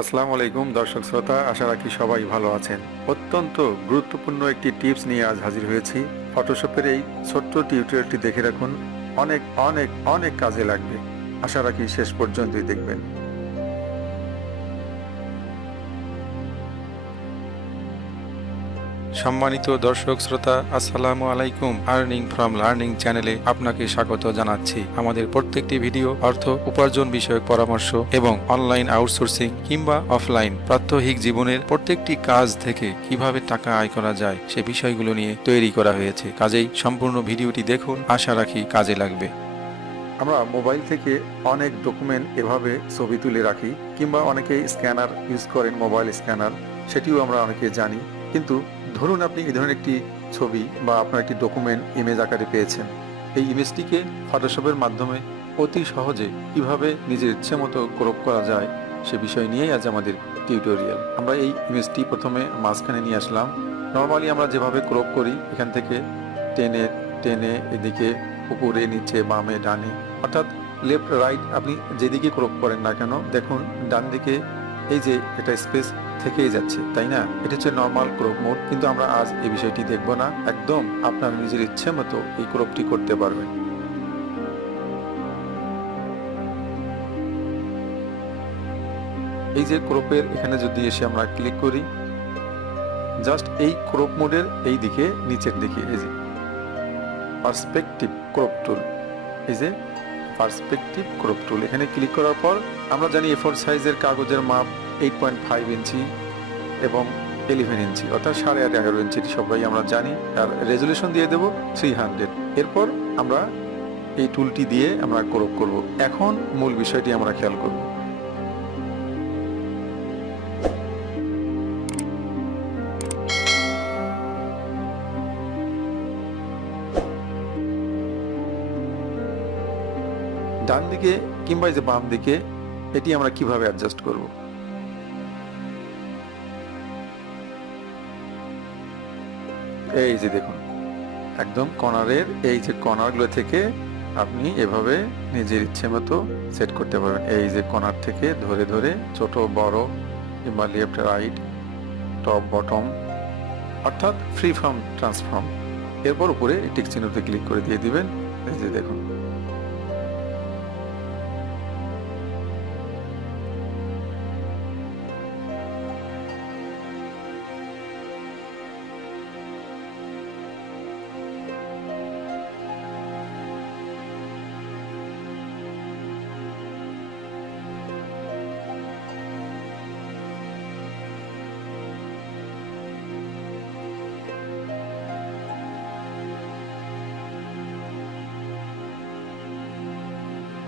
আসসালামু আলাইকুম, দর্শক শ্রোতা, আশা রাখি সবাই ভালো আছেন। অত্যন্ত গুরুত্বপূর্ণ একটি টিপস নিয়ে আজ হাজির হয়েছি। ফটোশপের এই ছোট্ট টিউটোরিয়ালটি দেখে রাখুন। অনেক অনেক অনেক কাজে লাগবে। আশা রাখি শেষ পর্যন্তই দেখবেন। সম্মানিত দর্শক শ্রোতা, আসসালামু আলাইকুম আর্নিং ফ্রম লার্নিং চ্যানেলে আপনাকে স্বাগত জানাচ্ছি। আমাদের প্রত্যেকটি ভিডিও অর্থ, উপার্জন বিষয়ক পরামর্শ এবং অনলাইন আউটসোর্সিং কিংবা অফলাইন প্রাত্যহিক জীবনের প্রত্যেকটি কাজ থেকে কীভাবে টাকা আয় করা যায়, সে বিষয়গুলো নিয়ে তৈরি করা হয়েছে। কাজেই সম্পূর্ণ ভিডিওটি দেখুন, আশা রাখি কাজে লাগবে। আমরা মোবাইল থেকে অনেক ডকুমেন্ট এভাবে ছবি তুলে রাখি কিংবা অনেকে স্ক্যানার ইউজ করেন মোবাইল স্ক্যানার সেটিও আমরা অনেকে জানি। কিন্তু ধরুন আপনি এই ধরনের একটি ছবি বা আপনার একটি ডকুমেন্ট ইমেজ আকারে পেয়েছেন। এই ইমেজটিকে ফটোশপের মাধ্যমে অতি সহজে কীভাবে নিজের ইচ্ছে মতো ক্রপ করা যায় সে বিষয় নিয়েই আজ আমাদের টিউটোরিয়াল আমরা এই ইমেজটি প্রথমে মাঝখানে নিয়ে আসলাম। নর্মালি আমরা যেভাবে ক্রপ করি, এখান থেকে টেনে টেনে, এদিকে, উপরে, নিচে, বামে, ডানে, অর্থাৎ লেফট রাইট আপনি যেদিকে ক্রপ করেন না কেন, দেখুন ডান দিকে এই যে এটা স্পেস থেকেই যাচ্ছে, তাই না? এটা হচ্ছে নর্মাল ক্রপ মোড কিন্তু আমরা আজ এই বিষয়টি দেখব না। একদম আপনার নিজের ইচ্ছে মতো এই ক্রপটি করতে পারবেন। এই যে ক্রপের এখানে যদি এসে আমরা ক্লিক করি জাস্ট এই ক্রপ মোডের এই দিকে, নিচের দিকে, এই যে পার্সপেক্টিভ ক্রপ টুল এই যে পার্সপেক্টিভ ক্রপ টুল এখানে ক্লিক করার পর আমরা জানি এফোর সাইজের কাগজের মাপ এইট পয়েন্ট ফাইভ ইঞ্চি এবং ইলেভেন ইঞ্চি অর্থাৎ সাড়ে আট এগারো ইঞ্চি সবাই আমরা জানি। আর রেজলিউশন দিয়ে দেবো থ্রি হান্ড্রেড এরপর আমরা এই টুলটি দিয়ে আমরা ক্রপ করব। এখন মূল বিষয়টি আমরা খেয়াল করব। ডান দিকে কিংবা যে বাম দিকে, এটি আমরা কীভাবে অ্যাডজাস্ট করব? এই যে দেখুন, একদম কর্নারের এই যে কর্নারগুলো থেকে আপনি এভাবে নিজের ইচ্ছে মতো সেট করতে পারবেন। এই যে কর্নার থেকে ধরে ধরে ছোট, বড় কিংবা লেফট রাইট টপ বটম অর্থাৎ ফ্রি ফর্ম ট্রান্সফর্ম এরপর উপরে টিক চিহ্নতে ক্লিক করে দিয়ে দিবেন। এই যে দেখুন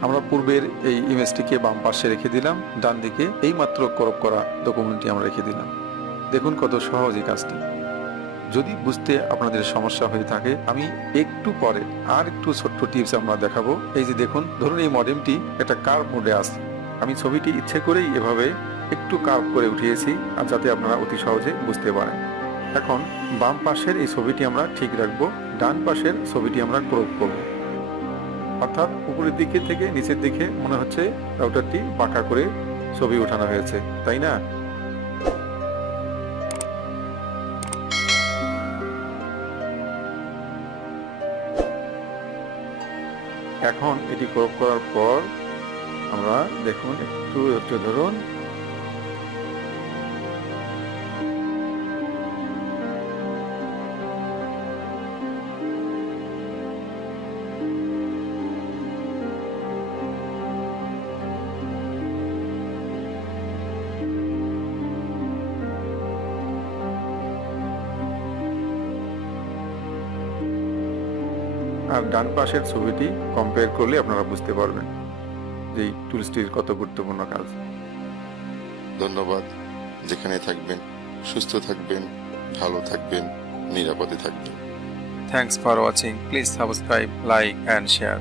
আমরা পূর্বের এই ইমেজটিকে বাম পাশে রেখে দিলাম, ডান দিকে এই মাত্র করপ করা ডকুমেন্টটি আমরা রেখে দিলাম। দেখুন কত সহজ এই কাজটি। যদি বুঝতে আপনাদের সমস্যা হয়ে থাকে, আমি একটু পরে আর একটু ছোট্ট টিপস আমরা দেখাবো। এই যে দেখুন, ধরুন এই মডেমটি একটা কার্ভ মোডে আছে। আমি ছবিটি ইচ্ছে করেই এভাবে একটু কার্ভ করে উঠিয়েছি, আর যাতে আপনারা অতি সহজে বুঝতে পারেন। এখন বাম পাশের এই ছবিটি আমরা ঠিক রাখব, ডান পাশের ছবিটি আমরা ক্রপ করব। অর্থাৎ উপরের দিকে থেকে নিচের দিকে মনে হচ্ছে রাউটারটি বাঁকা করে ছবি ওঠানো হয়েছে, তাই না? এখন এটি প্রয়োগ করার পর আমরা দেখুন একটু ধরুন। আর ডান পাশের ছবিটি কম্পেয়ার করলে আপনারা বুঝতে পারবেন যে এই টুলসটির কত গুরুত্বপূর্ণ কাজ। ধন্যবাদ। যেখানে থাকবেন সুস্থ থাকবেন ভালো থাকবেন নিরাপদে থাকবেন। Thanks for watching please subscribe like and share